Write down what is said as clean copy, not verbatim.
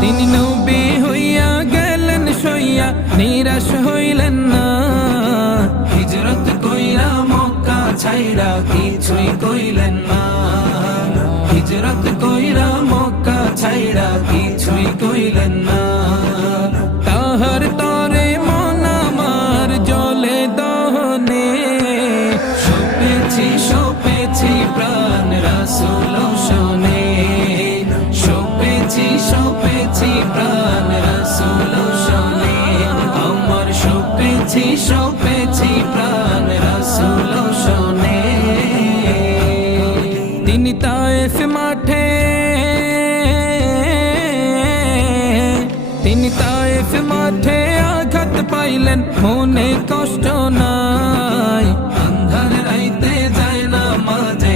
তিনি নবী হইয়া গেলেন সইয়া, নিরাশ হইলেন না। হিজরত কইরা মক্কা ছাইরা কিছুই কইলেন না। হিজরত কইরা মক্কা ছাইরা কিছুই কইলেন না। তাহার তরে মন আমার জলে দহনে, সপেছি প্রাণ রাসূল শোনে। সপেছি প্রাণ রাসূল শোনে। আমার সপেছি প্রাণ রাসূল শোনে। তিনি তায়েফ মাঠে আঘাত পাইলেন, মনে কষ্ট না।